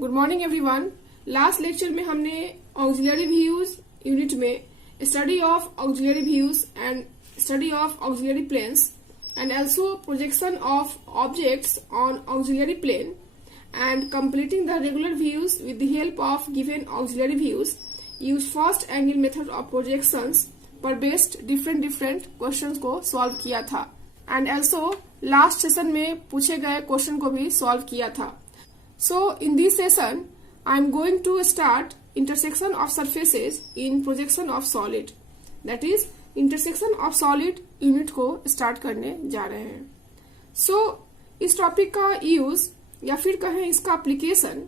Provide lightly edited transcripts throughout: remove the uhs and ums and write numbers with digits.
Good morning everyone. Last lecture में हमने auxiliary views unit में study of auxiliary views and study of auxiliary planes and also projection of objects on auxiliary plane and completing the regular views with the help of given auxiliary views use first angle method of projections पर based different questions को solve किया था and also last session में पूछे गए question को भी solve किया था। So in this session I am going to start intersection of surfaces in projection of solid, that is intersection of solid unit को start करने जा रहे हैं। So इस topic का use या फिर कहें इसका एप्लीकेशन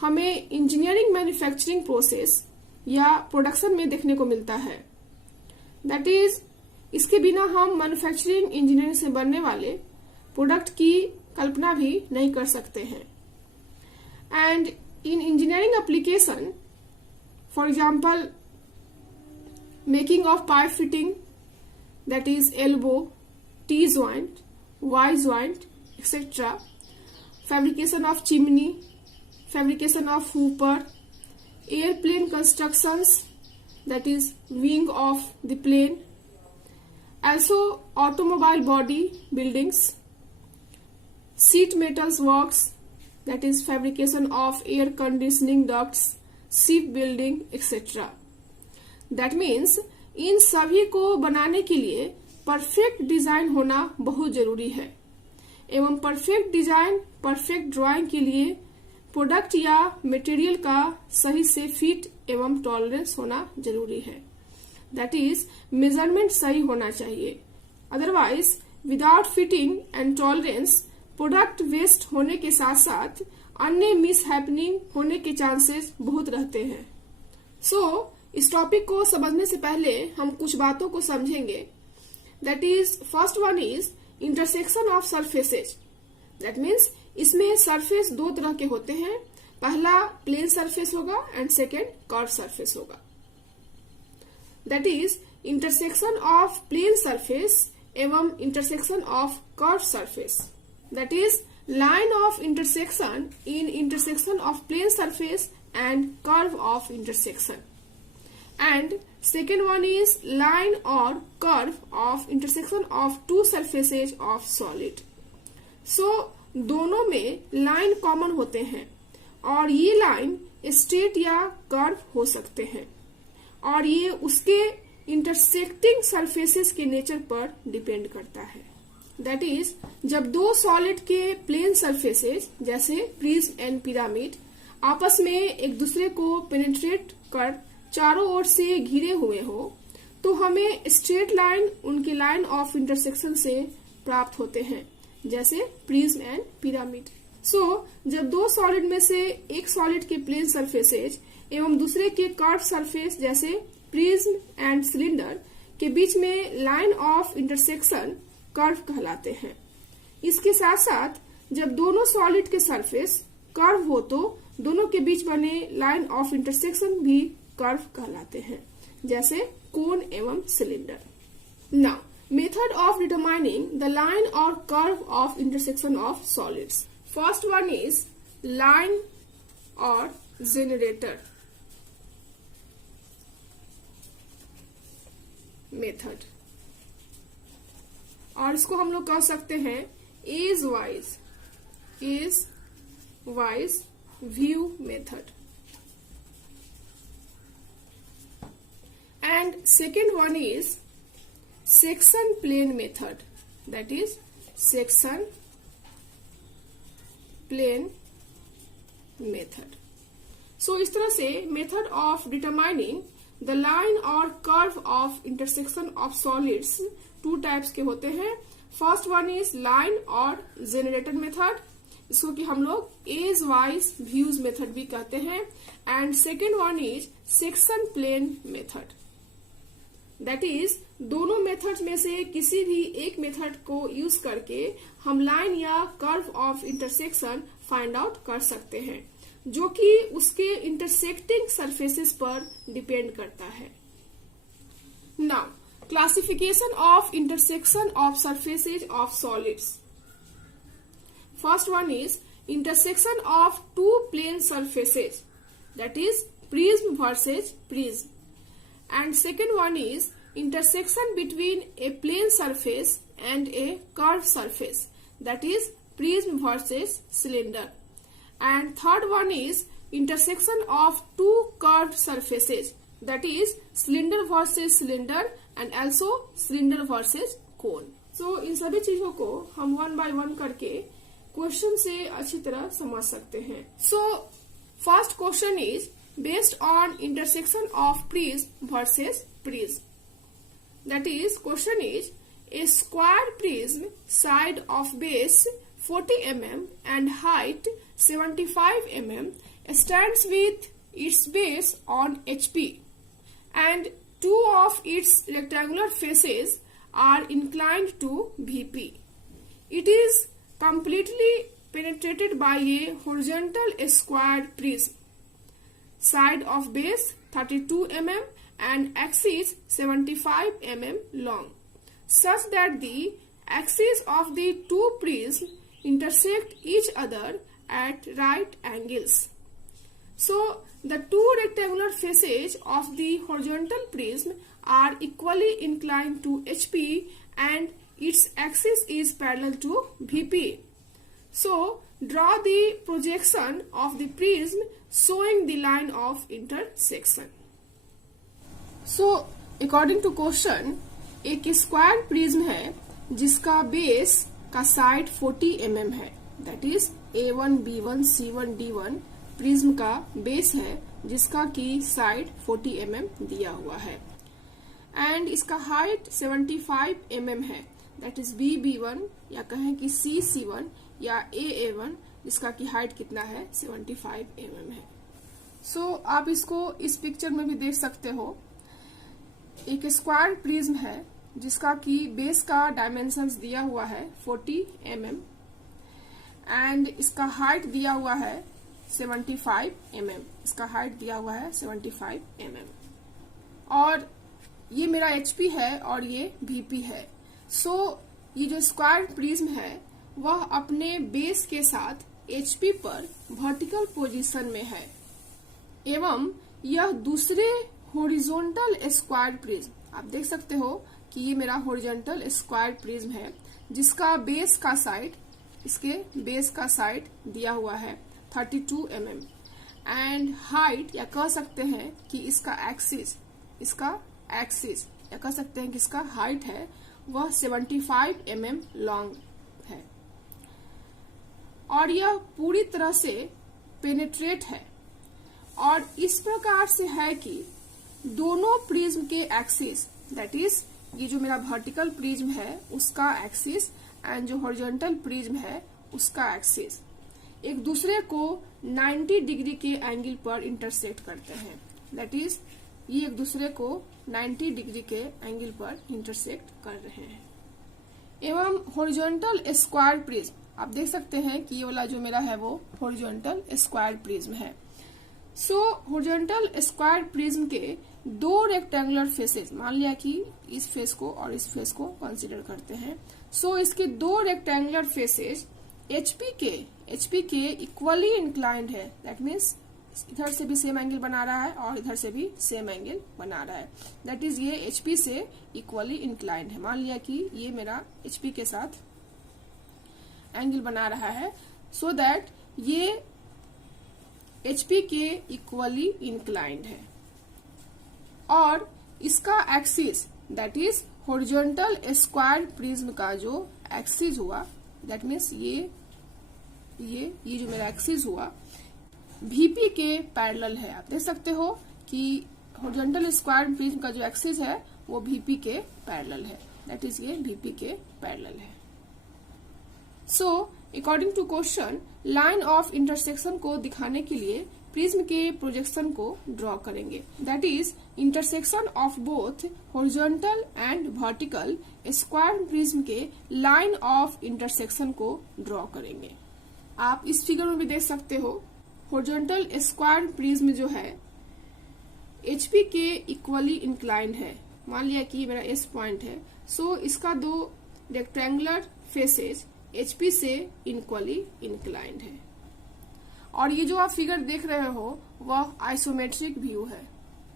हमें इंजीनियरिंग मैन्युफैक्चरिंग प्रोसेस या प्रोडक्शन में देखने को मिलता है। दैट इज इसके बिना हम मैन्युफैक्चरिंग इंजीनियरिंग से बनने वाले प्रोडक्ट की कल्पना भी नहीं कर सकते हैं। And in engineering application for example making of pipe fitting, that is elbow, T joint, Y joint etcetera, fabrication of chimney, fabrication of hooper, airplane constructions, that is wing of the plane, also automobile body buildings, sheet metals works, that is fabrication of air conditioning ducts, ship building etc. That means इन सभी को बनाने के लिए perfect design होना बहुत जरूरी है एवं परफेक्ट डिजाइन परफेक्ट ड्राइंग के लिए प्रोडक्ट या मटेरियल का सही से फिट एवं टॉलरेंस होना जरूरी है। दैट इज मेजरमेंट सही होना चाहिए, otherwise without fitting and tolerance product waste होने के साथ साथ अन्य मिस हैपनिंग होने के चांसेस बहुत रहते हैं। सो इस टॉपिक को समझने से पहले हम कुछ बातों को समझेंगे। That is first one is intersection of surfaces. That means इसमें सरफेस दो तरह के होते हैं, पहला प्लेन सरफेस होगा एंड सेकेंड कर्व सरफेस होगा। That is intersection of plane surface एवं intersection of curve surface. That is line of intersection in intersection of plane surface and curve of intersection. And second one is line or curve of intersection of two surfaces of solid. So दोनों में line common होते हैं और ये line straight या curve हो सकते हैं और ये उसके इंटरसेक्टिंग सरफेसेस के नेचर पर डिपेंड करता है। दैट इज जब दो सॉलिड के प्लेन सरफेसेस जैसे प्रिज्म एंड पिरामिड आपस में एक दूसरे को पेनिट्रेट कर चारों ओर से घिरे हुए हो तो हमें स्ट्रेट लाइन उनके लाइन ऑफ इंटरसेक्शन से प्राप्त होते हैं, जैसे प्रिज्म एंड पिरामिड। सो जब दो सॉलिड में से एक सॉलिड के प्लेन सरफेसेज एवं दूसरे के कर्व सरफेस जैसे प्रिज्म एंड सिलेंडर के बीच में लाइन ऑफ इंटरसेक्शन कर्व कहलाते हैं। इसके साथ साथ जब दोनों सॉलिड के सरफेस कर्व हो तो दोनों के बीच बने लाइन ऑफ इंटरसेक्शन भी कर्व कहलाते हैं, जैसे कोन एवं cylinder. Now method of determining the line और curve of intersection of solids. First one is line और जेनरेटर मेथड, और इसको हम लोग कह सकते हैं edgewise view method. And second one is section plane method, that is section plane method. So इस तरह से method of determining the line or curve of intersection of solids two types के होते हैं। First one is line और generator method, इसको कि हम लोग एज वाइज व्यूज मेथड भी कहते हैं। And second one is section plane method. That is दोनों मेथड्स में से किसी भी एक मेथड को यूज करके हम लाइन या curve of intersection find out कर सकते हैं, जो कि उसके इंटरसेक्टिंग सरफेसेस पर डिपेंड करता है। Now classification of intersection of surfaces of solids. First one is intersection of two plane surfaces, that is prism versus prism. And second one is intersection between a plane surface and a curved surface, that is prism versus cylinder. And third one is intersection of two curved surfaces, that is cylinder versus cylinder and also cylinder versus cone. So इन सभी चीजों को हम one by one करके question से अच्छी तरह समझ सकते हैं. So first question is based on intersection of prism versus prism. That is, question is, a square prism side of base 40 mm and height 75 mm stands with its base on HP and two of its rectangular faces are inclined to VP. It is completely penetrated by a horizontal square prism. Side of base 32 mm and axis 75 mm long, such that the axes of the two prisms intersect each other at right angles. So the two rectangular faces of the horizontal prism are equally inclined to HP and its axis is parallel to VP. So draw the projection of the prism showing the line of intersection. So according to question, एक square prism है जिसका base का side 40 mm है, that is A1, B1, C1, D1 prism का base है जिसका की side 40 mm दिया हुआ है एंड इसका हाइट 75 mm है, दैट इज B1 या कहें कि C1 या A1 जिसका की हाइट कितना है 75 mm है. सो आप इसको इस पिक्चर में भी देख सकते हो. एक स्क्वायर प्रिज्म है जिसका की बेस का डायमेंशंस दिया हुआ है 40 mm एंड इसका हाइट दिया हुआ है 75 mm. इसका हाइट दिया हुआ है 75 mm और ये मेरा HP है और ये VP है. सो ये जो स्क्वायर प्रिज्म है वह अपने बेस के साथ HP पर वर्टिकल पोजीशन में है एवं यह दूसरे हॉरिजॉन्टल स्क्वायर प्रिज्म, आप देख सकते हो कि ये मेरा हॉरिजॉन्टल स्क्वायर प्रिज्म है जिसका बेस का साइड, इसके बेस का साइड दिया हुआ है 32 mm एंड हाइट या कह सकते हैं कि इसका एक्सिस या कह सकते हैं कि इसका हाइट है वह 75 mm लॉन्ग है और यह पूरी तरह से पेनिट्रेट है और इस प्रकार से है कि दोनों प्रिज्म के एक्सिस, दैट इज ये जो मेरा वर्टिकल प्रिज्म है उसका एक्सिस एंड जो हॉरिजॉन्टल प्रिज्म है उसका एक्सिस एक दूसरे को 90 डिग्री के एंगल पर इंटरसेक्ट करते हैं, दैट इज ये एक दूसरे को 90 डिग्री के एंगल पर इंटरसेक्ट कर रहे हैं. एवं हॉरिजॉन्टल स्क्वायर प्रिज्म आप देख सकते हैं कि ये वाला जो मेरा है वो हॉरिजॉन्टल स्क्वायर प्रिज्म है. सो हॉरिजॉन्टल स्क्वायर प्रिज्म के दो रेक्टेंगुलर फेसेस, मान लिया कि इस फेस को और इस फेस को कंसीडर करते हैं. सो इसके दो रेक्टेंगुलर फेसेस HP के इक्वली इंक्लाइंड है, दैट मीन्स इधर से भी सेम एंगल बना रहा है और इधर से भी सेम एंगल बना रहा है, दैट इज ये HP से इक्वली इंक्लाइंड है. मान लिया कि ये मेरा HP के साथ एंगल बना रहा है सो दैट ये HP के इक्वली इंक्लाइंड है और इसका axis, that is horizontal square prism का जो एक्सिस हुआ, दैट मीन्स ये जो मेरा एक्सिस हुआ VP के पैरेलल है. आप देख सकते हो कि हॉरिजॉन्टल स्क्वायर प्रिज्म का जो एक्सिस है वो VP के पैरेलल है, दैट इज ये VP के पैरेलल है. So according to question, line of intersection को दिखाने के लिए प्रिज्म के प्रोजेक्शन को ड्रॉ करेंगे, that is intersection of both horizontal and vertical square prism के लाइन ऑफ इंटरसेक्शन को ड्रॉ करेंगे. आप इस फिगर में भी देख सकते हो हॉरिजॉन्टल स्क्वायर प्रिज्म जो है HP के इक्वली इंक्लाइंड है. मान लिया कि मेरा S पॉइंट है, सो इसका दो रेक्टेंगुलर फेसेस HP से इक्वली इंक्लाइंड है. और ये जो आप फिगर देख रहे हो वह आइसोमेट्रिक व्यू है।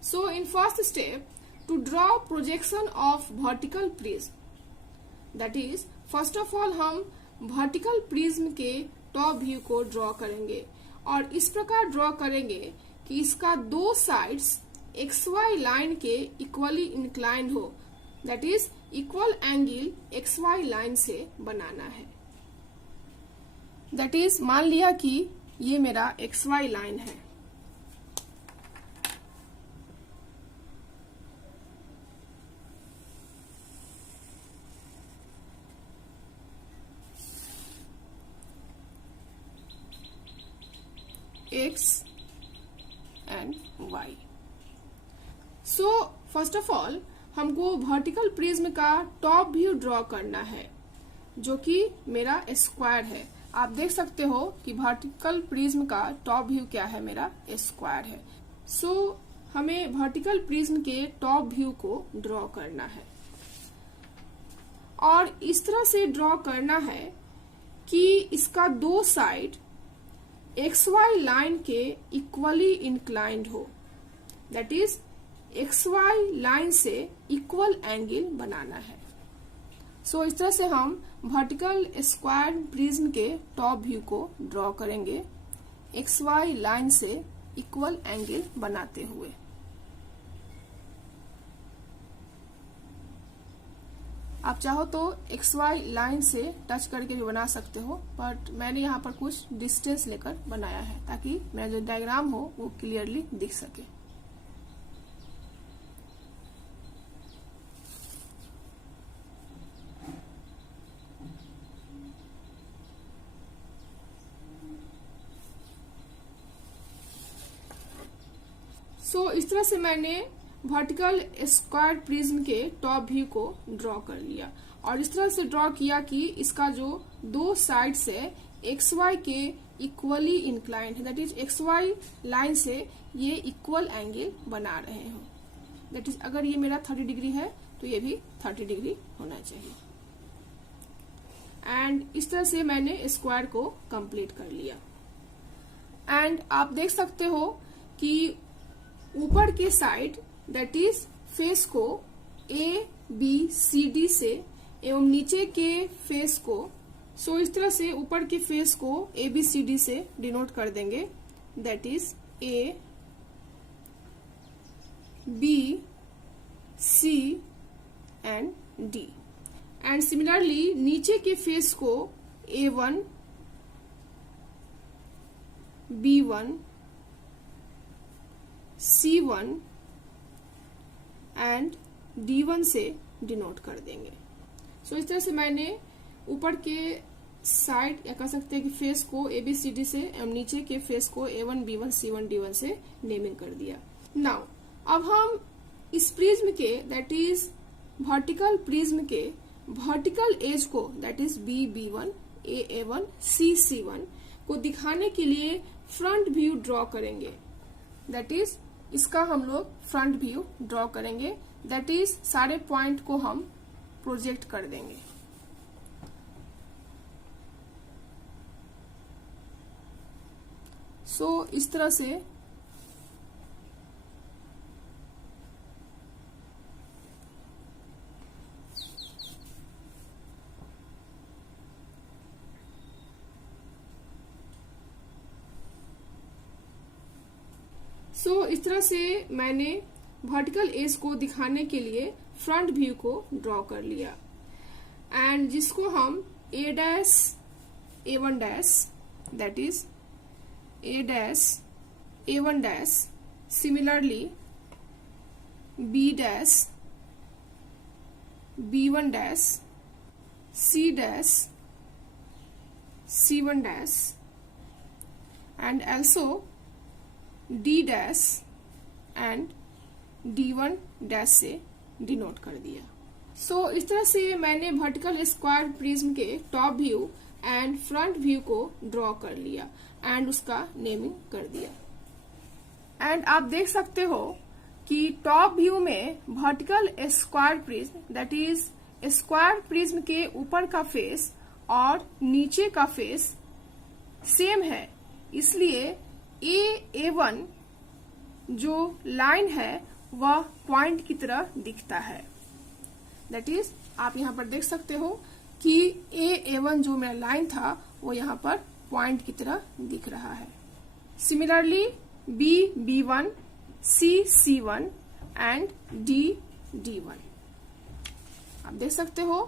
So in first step to draw projection of vertical prism, that is first of all हम वर्टिकल प्रिज्म के टॉप व्यू को ड्रॉ करेंगे और इस प्रकार ड्रॉ करेंगे कि इसका दो साइड्स XY लाइन के इक्वली इंक्लाइंड हो, that is equal angle XY line से बनाना है। दैट इज मान लिया कि ये मेरा XY लाइन है। X and Y। So first of all हमको वर्टिकल प्रिज्म का टॉप व्यू ड्रॉ करना है जो कि मेरा स्क्वायर है। आप देख सकते हो कि वर्टिकल प्रिज्म का टॉप व्यू क्या है, मेरा स्क्वायर है। सो हमें वर्टिकल प्रिज्म के टॉप व्यू को ड्रॉ करना है और इस तरह से ड्रॉ करना है कि इसका दो साइड XY लाइन के इक्वली इंक्लाइंड हो, दैट इज XY लाइन से इक्वल एंगल बनाना है। सो इस तरह से हम वर्टिकल स्क्वायर प्रिज्म के टॉप व्यू को ड्रॉ करेंगे XY लाइन से इक्वल एंगल बनाते हुए। आप चाहो तो XY लाइन से टच करके भी बना सकते हो, बट मैंने यहाँ पर कुछ डिस्टेंस लेकर बनाया है ताकि मेरा जो डायग्राम हो वो क्लियरली दिख सके। सो इस तरह से मैंने वर्टिकल स्क्वायर प्रिज्म के टॉप व्यू को ड्रॉ कर लिया और इस तरह से ड्रॉ किया कि इसका जो दो साइड्स है XY के इक्वली इंक्लाइंड है, दैट इज XY लाइन से ये इक्वल एंगल बना रहे हो। दैट इज अगर ये मेरा 30 डिग्री है तो ये भी 30 डिग्री होना चाहिए। एंड इस तरह से मैंने स्क्वायर को कंप्लीट कर लिया। एंड आप देख सकते हो कि ऊपर के साइड दैट इज फेस को ABCD से एवं नीचे के फेस को इस तरह से ऊपर के फेस को ABCD से डिनोट कर देंगे, that is A B C and D। And similarly नीचे के फेस को A1 B1 C1 and D1 से डिनोट कर देंगे। सो इस तरह से मैंने ऊपर के साइड या कह सकते हैं कि फेस को ABCD से एवं नीचे के फेस को A1 B1 C1 D1 से नेमिंग कर दिया। नाउ अब हम इस प्रिज्म के दैट इज वर्टिकल प्रिज्म के वर्टिकल एज को that is B1 A1 C1 को दिखाने के लिए फ्रंट व्यू ड्रॉ करेंगे। दैट इज इसका हम लोग फ्रंट व्यू ड्रॉ करेंगे, दैट इज सारे पॉइंट को हम प्रोजेक्ट कर देंगे। सो इस तरह से इस तरह से मैंने वर्टिकल एज को दिखाने के लिए फ्रंट व्यू को ड्रॉ कर लिया एंड जिसको हम A', A1' that is A' A1' similarly B', B1', C', C1' and also D' and D1' से डिनोट कर दिया। सो इस तरह से मैंने वर्टिकल स्क्वायर प्रिज्म के top view and front view को ड्रॉ कर लिया एंड उसका नेमिंग कर दिया। एंड आप देख सकते हो कि टॉप व्यू में vertical square prism that is square prism के ऊपर का फेस और नीचे का फेस सेम है, इसलिए A1 जो लाइन है वह पॉइंट की तरह दिखता है। दैट इज आप यहाँ पर देख सकते हो कि A1 जो मेरा लाइन था वो यहाँ पर पॉइंट की तरह दिख रहा है। Similarly B1, C1 and D1। आप देख सकते हो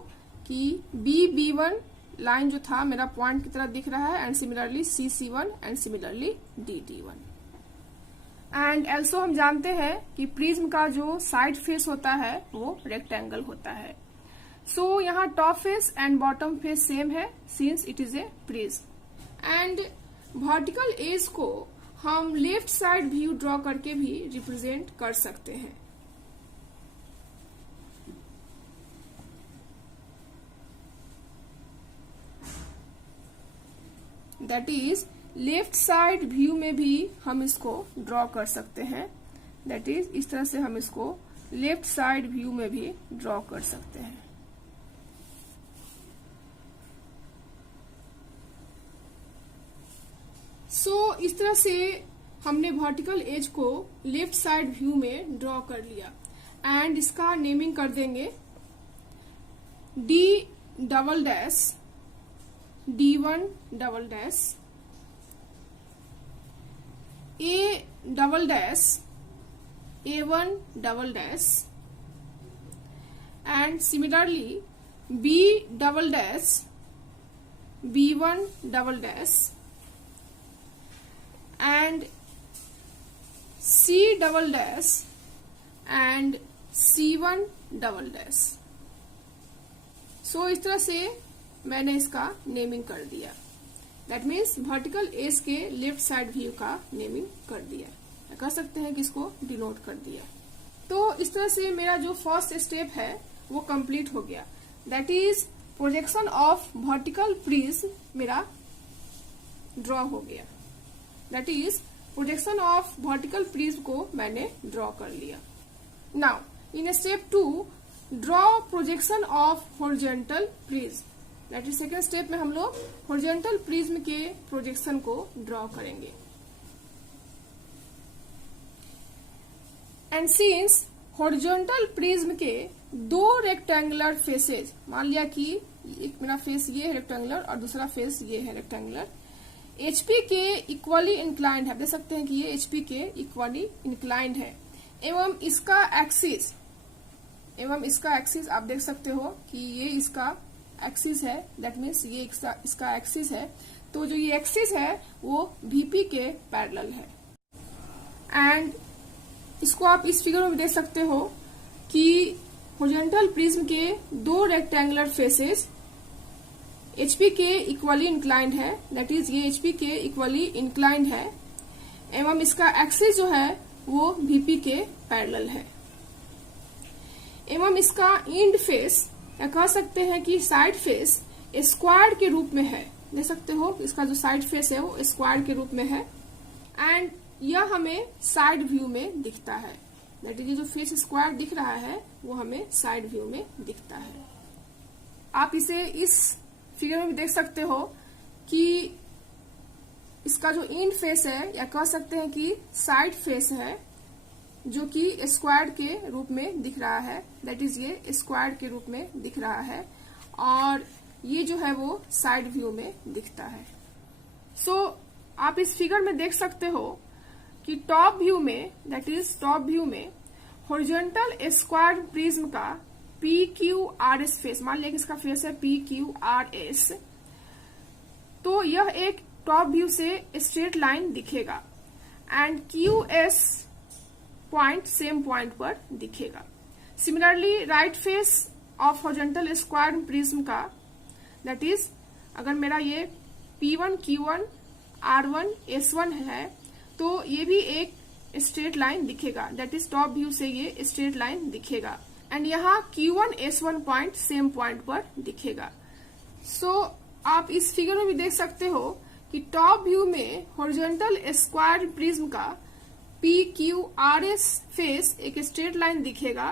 कि B1 लाइन जो था मेरा पॉइंट की तरह दिख रहा है, and similarly C1 and similarly D1। And also हम जानते हैं कि प्रिज्म का जो साइड फेस होता है वो रेक्टेंगल होता है। सो यहाँ top face and bottom face same है since it is a prism. And vertical edge को हम लेफ्ट साइड व्यू ड्रॉ करके भी रिप्रेजेंट कर सकते हैं। That is left side view में भी हम इसको ड्रॉ कर सकते हैं। दैट इज इस तरह से हम इसको लेफ्ट साइड व्यू में भी ड्रॉ कर सकते हैं। सो इस तरह से हमने वर्टिकल एज को लेफ्ट साइड व्यू में ड्रॉ कर लिया एंड इसका नेमिंग कर देंगे D♯, D1 double dash, A♯, A1 double dash, and similarly B♯, B1 double dash, and C♯, and C1 double dash. So इस तरह से मैंने इसका नेमिंग कर दिया। दैट मीन्स वर्टिकल एज के लेफ्ट साइड व्यू का नेमिंग कर दिया, कह सकते हैं कि इसको डिनोट कर दिया। तो इस तरह से मेरा जो फर्स्ट स्टेप है वो कंप्लीट हो गया। That is projection of vertical prism मेरा ड्रॉ हो गया। That is projection of vertical prism को मैंने ड्रॉ कर लिया। Now in step 2 draw projection of horizontal prism. That is second step में हम लोग हॉरिजॉन्टल प्रिज्म के प्रोजेक्शन को ड्रॉ करेंगे। एंड सिंस हॉरिजॉन्टल प्रिज्म के दो रेक्टेंगुलर फेसेज, मान लिया कि एक मेरा फेस ये है रेक्टेंगुलर और दूसरा फेस ये है रेक्टेंगुलर, HP के इक्वली इंक्लाइंड है। देख सकते हैं कि ये HP के इक्वली इंक्लाइंड है एवं इसका एक्सिस आप देख सकते हो कि ये इसका एक्सिस है। दैट मीन्स ये इसका एक्सिस है। तो जो ये एक्सिस है वो VP के पैरेलल है। एंड इसको आप इस फिगर में देख सकते हो कि हॉरिजॉन्टल प्रिज्म के दो रेक्टेंगुलर फेसेस HP के इक्वली इंक्लाइंड है। दैट इज ये HP के इक्वली इंक्लाइंड है एवं इसका एक्सिस जो है वो VP के पैरेलल है एवं इसका एंड फेस या कह सकते हैं कि साइड फेस स्क्वायर के रूप में है। देख सकते हो इसका जो साइड फेस है वो स्क्वायर के रूप में है एंड यह हमें साइड व्यू में दिखता है। दैट इज जो फेस स्क्वायर दिख रहा है वो हमें साइड व्यू में दिखता है। आप इसे इस फिगर में भी देख सकते हो कि इसका जो एंड फेस है या कह सकते हैं कि साइड फेस है जो कि स्क्वायर के रूप में दिख रहा है। दैट इज ये स्क्वायर के रूप में दिख रहा है और ये जो है वो साइड व्यू में दिखता है। सो आप इस फिगर में देख सकते हो कि टॉप व्यू में, दैट इज टॉप व्यू में हॉरिजॉन्टल स्क्वायर प्रिज्म का PQRS फेस, मान लिया कि इसका फेस है PQRS, तो यह एक टॉप व्यू से स्ट्रेट लाइन दिखेगा and QS point same point पर दिखेगा। Similarly right face of horizontal square prism का, दैट इज अगर मेरा ये P1 Q1 R1 S1 है तो ये भी एक स्ट्रेट लाइन दिखेगा। दैट इज टॉप व्यू से ये स्ट्रेट लाइन दिखेगा एंड यहाँ Q1 S1 point same point पर दिखेगा। सो आप इस फिगर में भी देख सकते हो कि टॉप व्यू में हॉरिजॉन्टल स्क्वायर प्रिज्म का PQRS फेस एक स्ट्रेट लाइन दिखेगा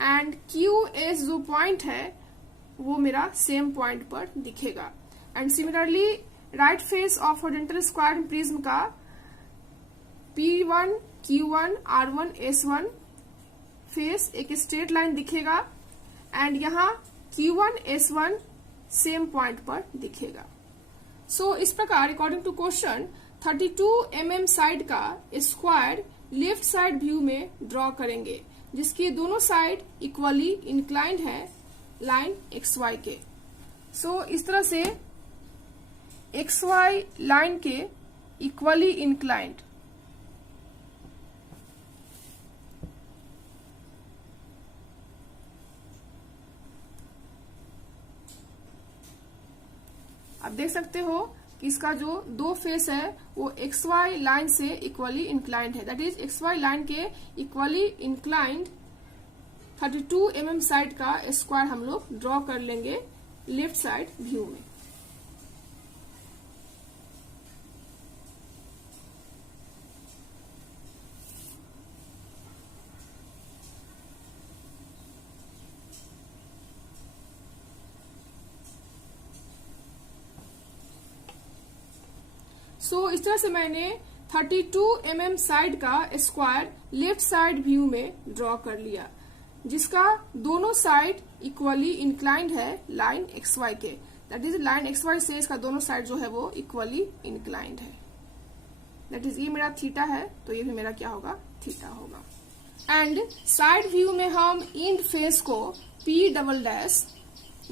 एंड QS जो पॉइंट है वो मेरा सेम पॉइंट पर दिखेगा and similarly right face of horizontal square prism का P1 Q1 R1 S1 face एक स्ट्रेट लाइन दिखेगा एंड यहाँ Q1 S1 सेम पॉइंट पर दिखेगा। सो इस प्रकार according to question 32 mm side का स्क्वायर लेफ्ट साइड व्यू में ड्रॉ करेंगे जिसकी दोनों साइड इक्वली इंक्लाइंड है लाइन XY के। सो इस तरह से XY लाइन के इक्वली इंक्लाइंड आप देख सकते हो कि इसका जो दो फेस है वो XY लाइन से इक्वली इंक्लाइंड है, दैट इज XY लाइन के इक्वली इंक्लाइंड 32 mm साइड का स्क्वायर हम लोग ड्रॉ कर लेंगे लेफ्ट साइड व्यू में। सो इस तरह से मैंने 32 mm साइड का स्क्वायर लेफ्ट साइड व्यू में ड्रॉ कर लिया जिसका दोनों साइड इक्वली इंक्लाइंड है लाइन XY के, दैट इज लाइन XY से इसका दोनों साइड जो है वो इक्वली इंक्लाइंड है, दैट इज ये मेरा थीटा है तो ये भी मेरा क्या होगा थीटा होगा। एंड साइड व्यू में हम इंड फेस को P double dash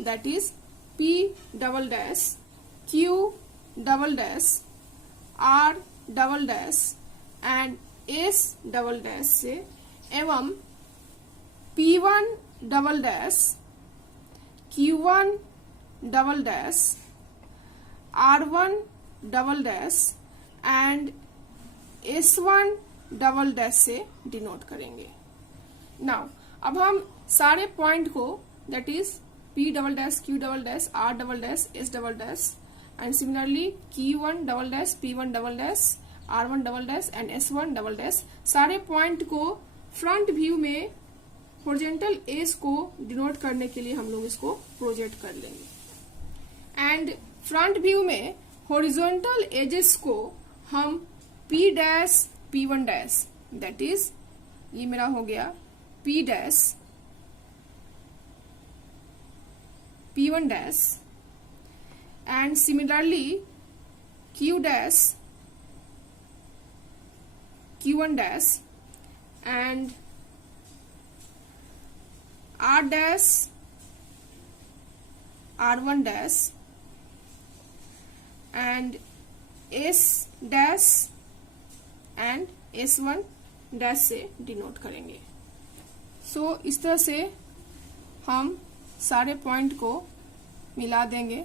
that is P double dash Q double dash R double dash and S double dash से एवं P1 double dash Q1 double dash R1 double dash and S1 double dash से denote करेंगे। Now अब हम सारे point को that is P double dash Q double dash R double dash S double dash and similarly Q1 double dash P1 double dash R1 double dash and S1 double dash सारे point को front view में horizontal as को denote करने के लिए हम लोग इसको प्रोजेक्ट कर लेंगे। एंड फ्रंट व्यू में हॉरिजॉन्टल एजेस को हम P dash P1 dash that is ये मेरा हो गया P dash P1 dash and similarly Q dash Q1 dash and R dash R1 dash and S dash and S1 dash से denote करेंगे। So इस तरह से हम सारे पॉइंट को मिला देंगे।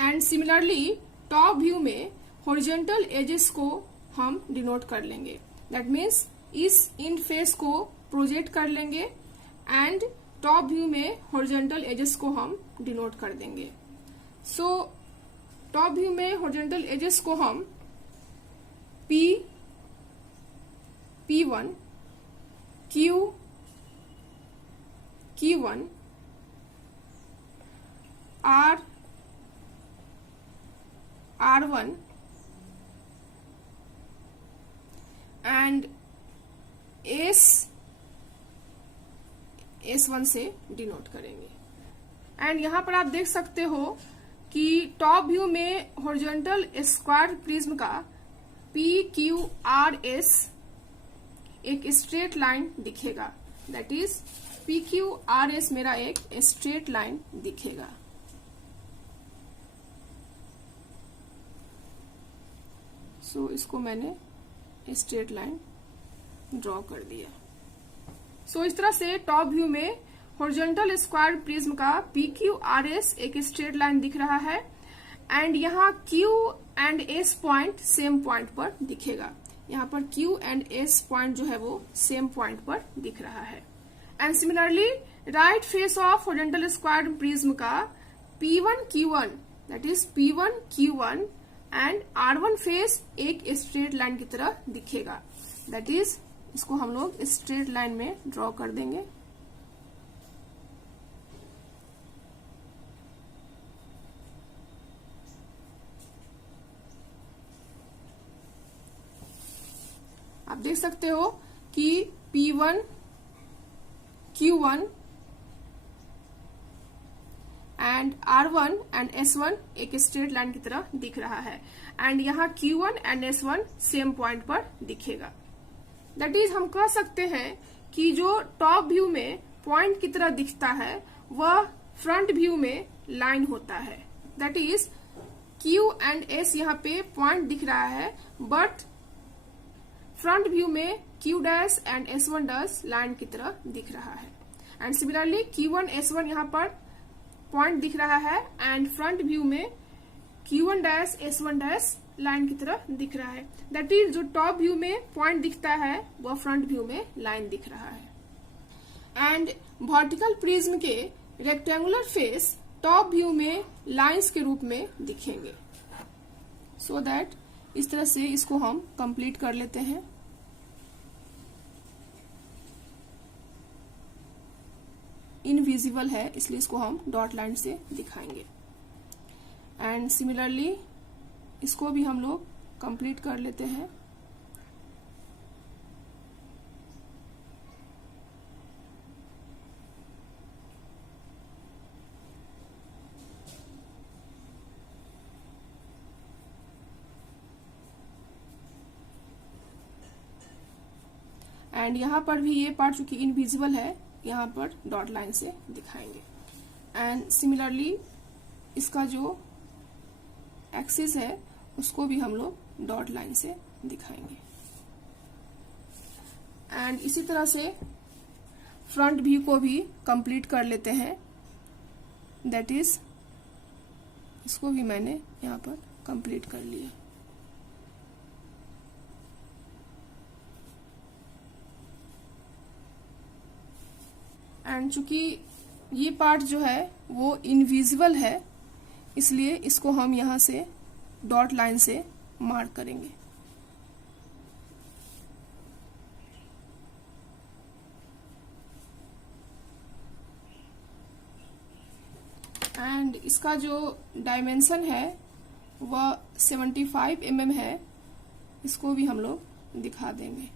एंड सिमिलरली टॉप व्यू में हॉरिजॉन्टल एजेस को हम डिनोट कर लेंगे, दैट मीन्स इस इंड फेस को प्रोजेक्ट कर लेंगे एंड टॉप व्यू में हॉरिजॉन्टल एजेस को हम डिनोट कर देंगे। सो टॉप व्यू में हॉरिजॉन्टल एजेस को हम P1 Q1 R1 and S1 से डिनोट करेंगे। एंड यहां पर आप देख सकते हो कि टॉप व्यू में हॉरिजॉन्टल स्क्वायर प्रिज्म का PQRS एक स्ट्रेट लाइन दिखेगा, दैट इज PQRS मेरा एक स्ट्रेट लाइन दिखेगा। सो इसको मैंने स्ट्रेट लाइन ड्रॉ कर दिया। सो इस तरह से टॉप व्यू में हॉरिजॉन्टल स्क्वायर प्रिज्म का PQRS एक स्ट्रेट लाइन दिख रहा है एंड यहाँ Q and S point same point पर दिखेगा। यहाँ पर Q एंड S पॉइंट जो है वो सेम पॉइंट पर दिख रहा है। And similarly right face of horizontal square prism का P1 Q1 that is P1 Q1 and R1 face एक स्ट्रेट लाइन की तरह दिखेगा। दैट इज इसको हम लोग स्ट्रेट लाइन में ड्रॉ कर देंगे। आप देख सकते हो कि P1, Q1 and R1 and S1 एक स्ट्रेट लाइन की तरह दिख रहा है एंड यहाँ Q1 and S1 same point पर दिखेगा। दैट इज हम कह सकते हैं कि जो टॉप व्यू में पॉइंट की तरह दिखता है वह फ्रंट व्यू में लाइन होता है। That is Q and S यहाँ पे पॉइंट दिख रहा है बट फ्रंट व्यू में Q dash and S1 dash line की तरह दिख रहा है एंड सिमिलरली Q1 S1 यहाँ पर पॉइंट दिख रहा है एंड फ्रंट व्यू में Q1 dash S1 dash line की तरह दिख रहा है। दैट इज जो टॉप व्यू में पॉइंट दिखता है वह फ्रंट व्यू में लाइन दिख रहा है एंड वर्टिकल प्रिज्म के रेक्टेंगुलर फेस टॉप व्यू में लाइंस के रूप में दिखेंगे। सो दैट इस तरह से इसको हम कंप्लीट कर लेते हैं। इनविजिबल है इसलिए इसको हम डॉट लाइन से दिखाएंगे एंड सिमिलरली इसको भी हम लोग कंप्लीट कर लेते हैं। एंड यहाँ पर भी ये पार्ट चूंकि इनविजिबल है यहाँ पर डॉट लाइन से दिखाएंगे एंड सिमिलरली इसका जो एक्सिस है उसको भी हम लोग डॉट लाइन से दिखाएंगे एंड इसी तरह से फ्रंट व्यू को भी कंप्लीट कर लेते हैं। दैट इज इसको भी मैंने यहाँ पर कंप्लीट कर लिया। एंड चूंकि ये पार्ट जो है वो इनविजिबल है इसलिए इसको हम यहाँ से डॉट लाइन से मार्क करेंगे। एंड इसका जो डायमेंशन है वह 75 mm है, इसको भी हम लोग दिखा देंगे।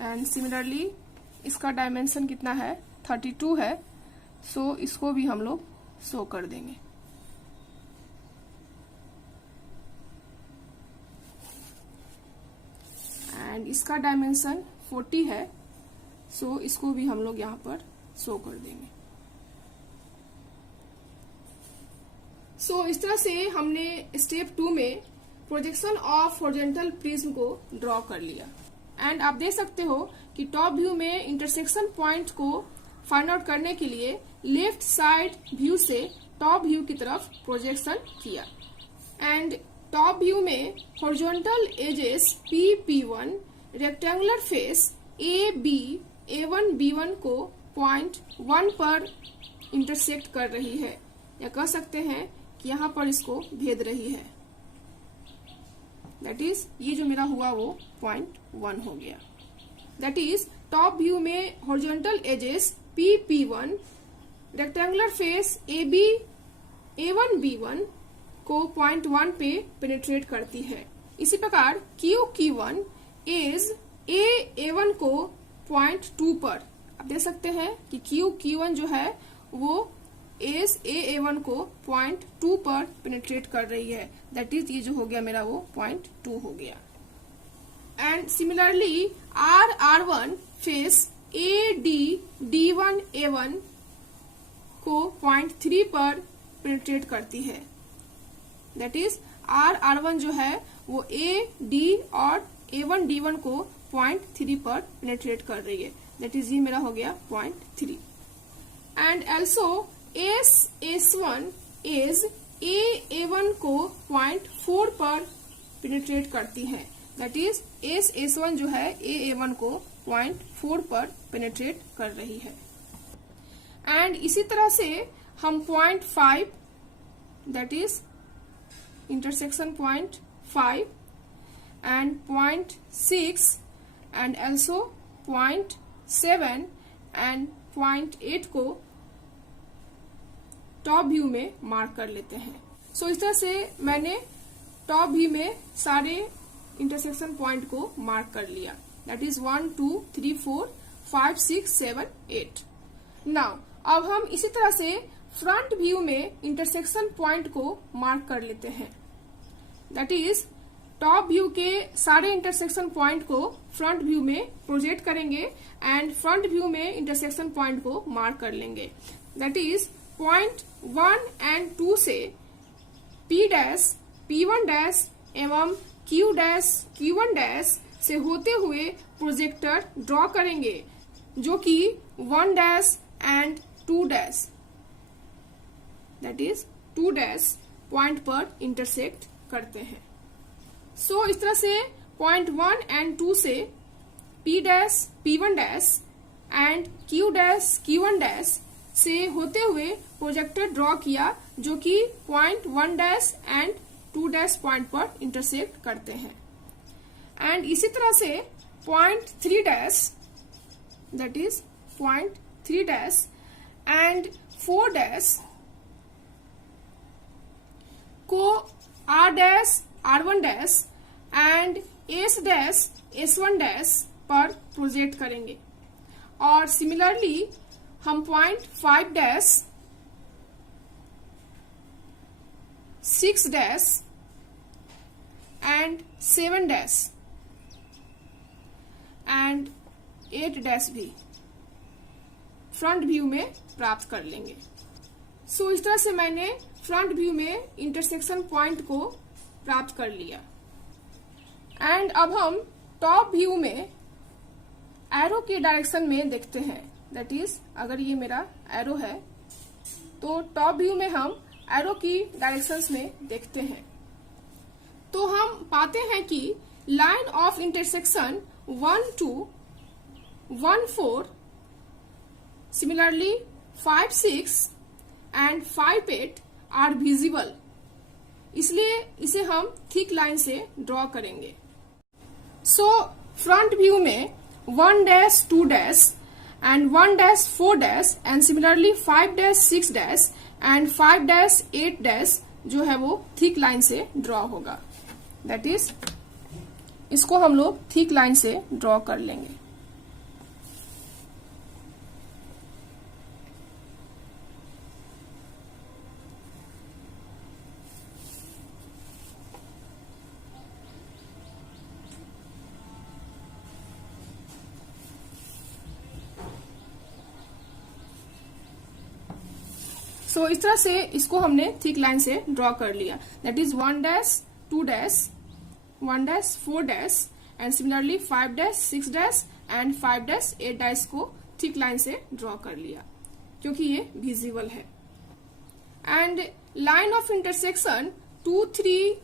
एंड सिमिलरली इसका डायमेंशन कितना है 32 है, सो इसको भी हम लोग शो कर देंगे। एंड इसका डायमेंशन 40 है, सो इसको भी हम लोग यहाँ पर शो कर देंगे। सो इस तरह से हमने स्टेप 2 में प्रोजेक्शन ऑफ हॉरिजॉन्टल प्रिज्म को ड्रॉ कर लिया। एंड आप देख सकते हो कि टॉप व्यू में इंटरसेक्शन पॉइंट को फाइंड आउट करने के लिए लेफ्ट साइड व्यू से टॉप व्यू की तरफ प्रोजेक्शन किया। एंड टॉप व्यू में horizontal edges P1 rectangular face AB A1 B1 को पॉइंट 1 पर इंटरसेक्ट कर रही है, या कह सकते हैं कि यहाँ पर इसको भेद रही है। दैट इज ये जो मेरा हुआ वो पॉइंट 1 हो गया। दैट इज टॉप व्यू में horizontal edges P1 rectangular face AB A1 B1 को पॉइंट 1 पे पेनिट्रेट करती है। इसी प्रकार Q1 एज A1 को पॉइंट 2 पर, आप देख सकते हैं कि Q1 जो है वो एज A1 को पॉइंट 2 पर पेनिट्रेट कर रही है। दैट इज ये जो हो गया मेरा वो पॉइंट 2 हो गया। And similarly R1 face AD D1 A1 को पॉइंट 3 पर पेनिट्रेट करती है। दैट इज R1 जो है वो AD और A1 D1 को पॉइंट 3 पर पेनिट्रेट कर रही है। दैट इज ये मेरा हो गया point 3। And also S1 as A1 को पॉइंट 4 पर पेनिट्रेट करती है। दैट इज S1 जो है A1 को पॉइंट 4 पर पेनिट्रेट कर रही है। एंड इसी तरह से हम point 5 that is intersection point 5 and point 6 and also point 7 and point 8 को टॉप व्यू में मार्क कर लेते हैं। सो इस तरह से मैंने टॉप व्यू में सारे इंटरसेक्शन पॉइंट को मार्क कर लिया। That is 1 2 3 4 5 6 7 8। नाउ अब हम इसी तरह से फ्रंट व्यू में इंटरसेक्शन पॉइंट को मार्क कर लेते हैं। दैट इज टॉप व्यू के सारे इंटरसेक्शन पॉइंट को फ्रंट व्यू में प्रोजेक्ट करेंगे एंड फ्रंट व्यू में इंटरसेक्शन पॉइंट को मार्क कर लेंगे। दैट इज पॉइंट 1 एंड 2 से P डैश P1 डैश एवं Q डैश Q1 डैश से होते हुए प्रोजेक्टर ड्रॉ करेंगे जो कि 1 dash and 2 dash that is 2 dash point पर इंटरसेक्ट करते हैं। सो इस तरह से पॉइंट 1 एंड 2 से P dash P1 dash and Q dash Q1 dash से होते हुए प्रोजेक्टर ड्रॉ किया जो कि point 1 dash and 2 dash point पर इंटरसेक्ट करते हैं। एंड इसी तरह से point 3 dash that is point 3 dash and 4 dash को R dash R1 dash and S dash S1 dash पर प्रोजेक्ट करेंगे। और सिमिलरली हम point 5 dash 6 dash and 7 dash and 8 dash भी फ्रंट व्यू में प्राप्त कर लेंगे। सो इस तरह से मैंने फ्रंट व्यू में इंटरसेक्शन पॉइंट को प्राप्त कर लिया। एंड अब हम टॉप व्यू में एरो के डायरेक्शन में देखते हैं। दैट इज अगर ये मेरा एरो है तो टॉप व्यू में हम एरो की डायरेक्शंस में देखते हैं तो हम पाते हैं कि line of intersection 1 2 1 4 similarly 5 6 and 5 8 are visible, इसलिए इसे हम थिक लाइन से ड्रॉ करेंगे। सो फ्रंट व्यू में 1 dash 2 dash and 1 dash 4 dash and similarly 5 dash 6 dash and 5 dash 8 dash जो है वो थिक लाइन से ड्रॉ होगा। दैट इज इसको हम लोग थिक लाइन से ड्रॉ कर लेंगे। सो इस तरह से इसको हमने थिक लाइन से ड्रॉ कर लिया। That is 1 dash 2 dash 1 dash 4 dash and similarly 5 dash 6 dash and 5 dash 8 dash को थिक लाइन से ड्रॉ कर लिया क्योंकि ये विजिबल है। And line of intersection 2 3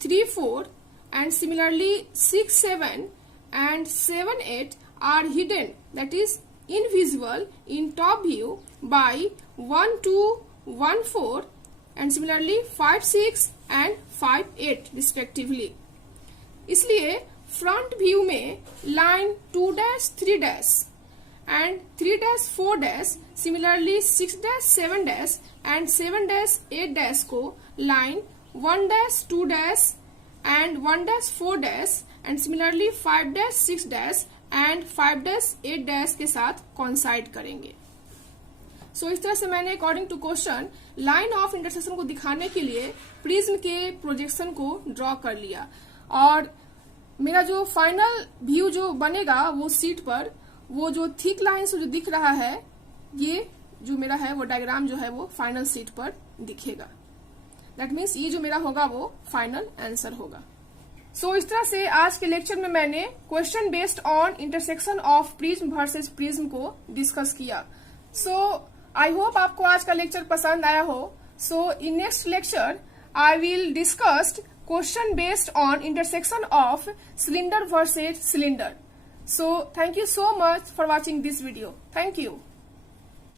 3 4 and similarly 6 7 and 7 8 are hidden that is invisible in top view by 1 2 1 4 and similarly 5 6 and 5 8 respectively। इसलिए front view में line 2 dash 3 dash and 3 dash 4 dash similarly 6 dash 7 dash and 7 dash 8 dash को line 1 dash 2 dash and 1 dash 4 dash and similarly 5 dash 6 dash and 5 dash 8 dash के साथ consider करेंगे। So इस तरह से मैंने according to question line of intersection को दिखाने के लिए प्रिज्म के प्रोजेक्शन को ड्रॉ कर लिया और मेरा जो फाइनल व्यू जो बनेगा वो सीट पर वो जो थिक लाइन से जो दिख रहा है ये जो मेरा है वो डायग्राम जो है वो फाइनल सीट पर दिखेगा। दैट मीन्स ये जो मेरा होगा वो फाइनल आंसर होगा। सो इस तरह से आज के लेक्चर में मैंने question based on intersection of prism versus prism को डिस्कस किया। सो आई होप आपको आज का लेक्चर पसंद आया हो। So in next lecture I will discuss question based on intersection of cylinder versus cylinder. So thank you so much for watching this video. Thank you.